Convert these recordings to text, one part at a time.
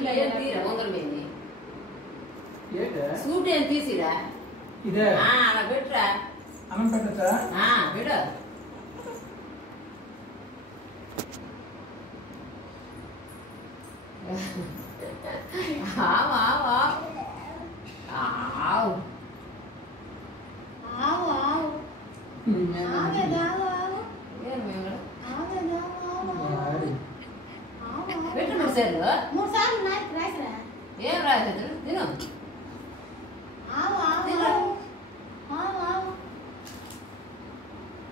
తీరా ముందర మీద సూట్ ఏం తీసిరా ఇదే అలా పెట్టురా అన్నం పెట్టచ్చా పెట్టు ఏం రాదు తిను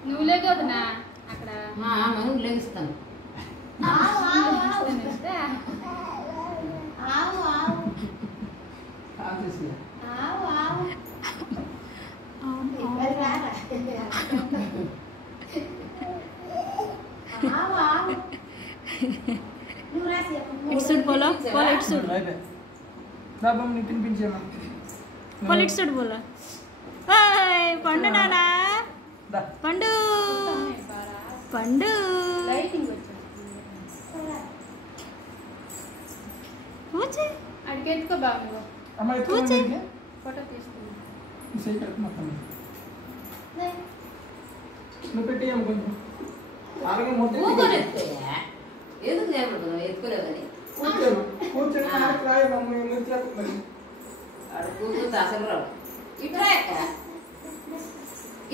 నువ్వు లేదనా అక్కడ నువ్వు లెగిస్తాను इट्सुड बोलो बोलो इट्सुड दाबम नी తినిపించేమా बोलो इट्सुड बोलो हाय पंडु नाना दा पंडु पंडु లైటింగ్ వచ్చే అడిగేట్టుకో బాబు అమ్మ ఎత్తుకొని ఫోటో తీసుకున్నా ఈ సైడ్ కట్ మొత్తం నువ్వు పెట్టేయమ్మ కొంచెం ఆరగా మొత్తం ఎందుకు నేర్పడుతున్నావు ఎత్తుకోలేదని కూర్చొని రాయ మమ్మీ ముచ్చేస్తుంది అడు కూర్చుంది అసలు రావు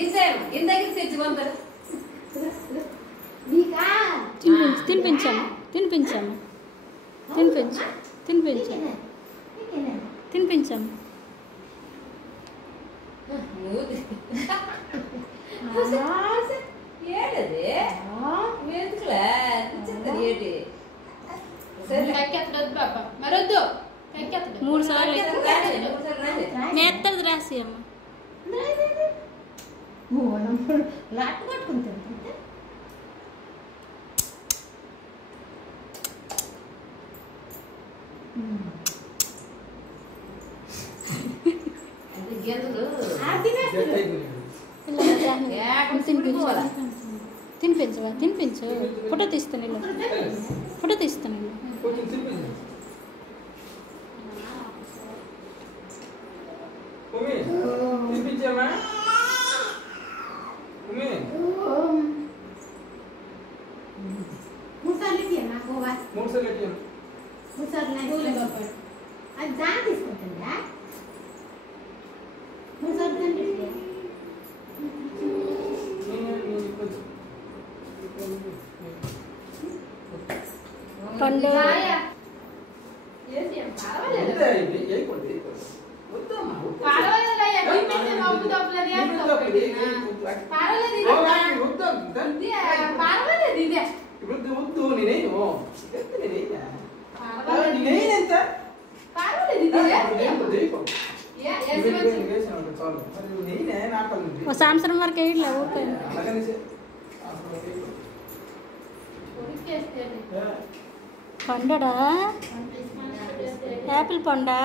ఇట్లా ఇంతకి తెచ్చి పంపరు తినిపించాము తినిపించాము తినిపించాము తినిపించాము తినిపించాము ఏడది ఎందుకులే చెప్తాను ఏంటి కక్కెత్తడు బాబా మరొద్దు కక్కెత్తడు 3 సార్లు నేత్తది రాసి అమ్మ లాట్ కొట్టుకుంటుంది తినిపించవా తినిపించు ఫోటో తీస్తాను ఇల్లు ఫోటో తీస్తాను ఇల్లు తినిపించేమా అది జాన్ తీసుకుంటుందా పండు సంవత్సరం వరకు వేయట్లే ఊరికే పండడా యాపిల్ పండా